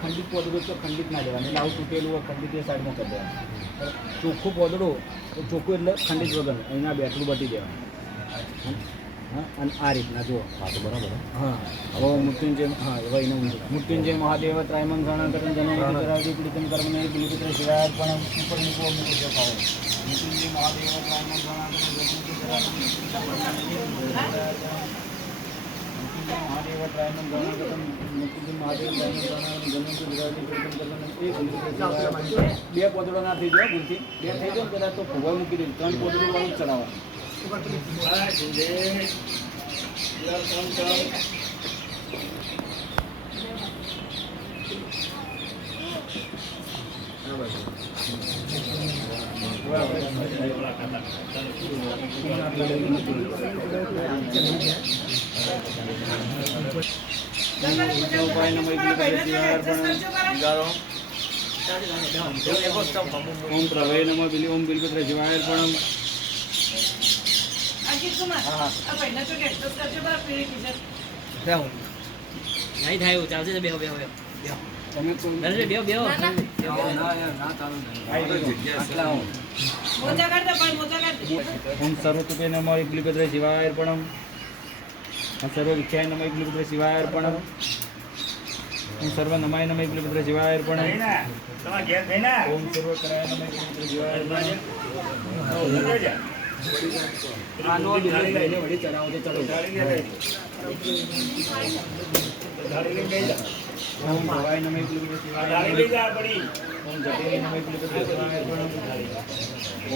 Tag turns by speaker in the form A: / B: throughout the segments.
A: ખંડિત પોદડું તો ખંડિત ના દેવાનું લાવું તૂટેલું હોય ખંડિત એ સાઈડમાં કરી દેવાનું ચોખ્ખું પોદડું તો ચોખ્ખું એટલે ખંડિત વગર અહીંયા બેટલું બટી દેવાનું હા અને આ રીતના જુઓ હા તો બરાબર હા હવે મૃત્યુંજય હા હવે એનું મૃત્યુંજય મહાદેવ ત્રાયમન ગણાકરણ જનોનિધિ કરાવતી પીડિતમ કર્મને પીડિત શિવાય પણ ઉપર નીકળો મૂકી શકો મૃત્યુંજય મહાદેવ ત્રાયમન ગણાકરણ જનોનિધિ કરાવતી પીડિતમ મહાદેવ ત્રાયમન ગણાકરણ મૃત્યુંજય મહાદેવ ત્રાયમન ગણાકરણ જનોનિધિ કરાવતી પીડિતમ કર્મને એ પીડિત બે પોદડો ના થઈ જાય ભૂલથી બે થઈ જાય ને કદાચ તો ભૂગોળ મૂકી દે ત્રણ પોદડો વાળું જ ચડાવવાનું ઉપાય નમઃ ઓમ પ્રભય નમો બિલી ઓમ બિલપત્ર શિવાય પણ
B: નહીં થાય એવું ચાલશે બેહો બે બે તમે બે બે બેહો
C: ના યાર ના ચાલુ આટલા
D: હું
A: ઓમ સર્વતુતે નમઃ બિલપત્ર શિવાય અર્પણમ ઓમ સર્વ વિખ્યાય નમઃ બિલપત્ર શિવાય અર્પણ. ઓમ સર્વ નમાય નમઃ બિલપત્ર શિવાય અર્પણ. ઓમ સર્વ કરાય નમય કુલ શિવાય તો ચલો. ઓમ ભવાય નમઃ બિલપત્ર શિવાય ઓમ જટેય નમઃ બિલપત્ર શિવાય અર્પણમ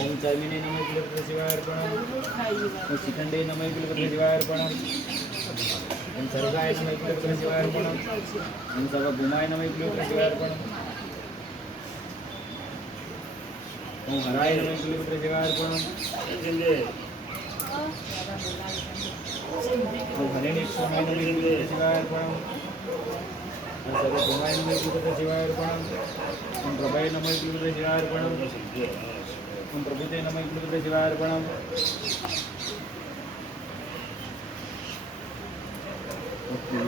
A: ઓમ ચાર્મિને નમઃ બિલપત્ર શિવાય અર્પણમ ઓમ શિખંડે નમઃ બિલપત્ર શિવાય અર્પણમ ઓમ સર્ગાય નમઃ બિલપત્ર શિવાય અર્પણમ ઓમ સર્વભૂમાય નમઃ બિલપત્ર શિવાય અર્પણમ ઓમ હરાય નમઃ બિલપત્ર શિવાય અર્પણમ ઓમ હરેણી સ્વામી નમઃ બિલપત્ર શિવાય અર્પણમ ઓમ સર્વભૂમાય નમઃ બિલપત્ર શિવાય અર્પણમ ઓમ પ્રભાય નમઃ બિલપત્ર શિવાય અર્પણમ લો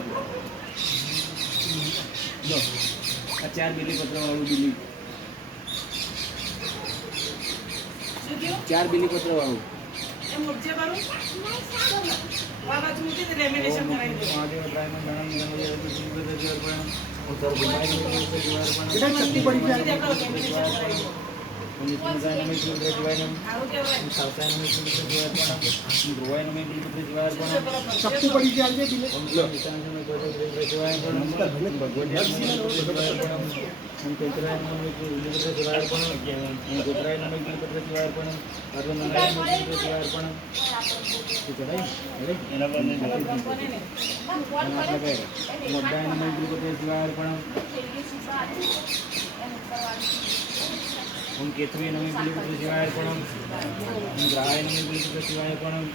A: આ ચાર બિલીપત્ર વાળું બિલી ચાર બિલીપત્ર વાળું શક્તિ પડી જાય છે ઓમ નિશાન નમઃ બિલપત્ર શિવાય અર્પણમ ભગવતી નમઃ બિલપત્ર શિવાય અર્પણમ ઓમ ચૈત્રાય નમઃ બિલપત્ર શિવાય અર્પણમ ઓમ ગોત્રાય નમઃ બિલપત્ર શિવાય અર્પણમ પાર્વનારાય નમઃ બિલપત્ર શિવાય ઓમ કેતવે નમઃ બિલપત્ર શિવાય અર્પણમ. ઓમ ગ્રહાય નમઃ બિલપત્ર શિવાય અર્પણમ.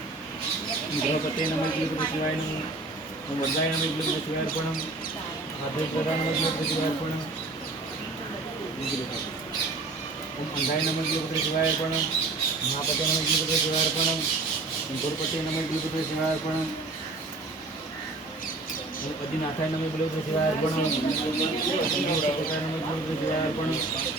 A: ઓમ ગ્રહપતે નમઃ બિલપત્ર શિવાય નમઃ. ઓમ વરદાય નમઃ બિલપત્ર શિવાય અર્પણમ. આદે પ્રદાન નમઃ બિલપત્ર શિવાય અર્પણમ. ઓમ અંધાય નમઃ બિલપત્ર શિવાય અર્પણમ. મહાપતે નમઃ બિલપત્ર શિવાય અર્પણમ. ઓમ ગુરુપતે નમઃ બિલપત્ર શિવાય અર્પણમ. ઓમ અધિનાથાય નમે બિલપત્ર શિવાય અર્પણ ઓમ સતતાય નમઃ બિલપત્ર શિવાય અર્પણમ.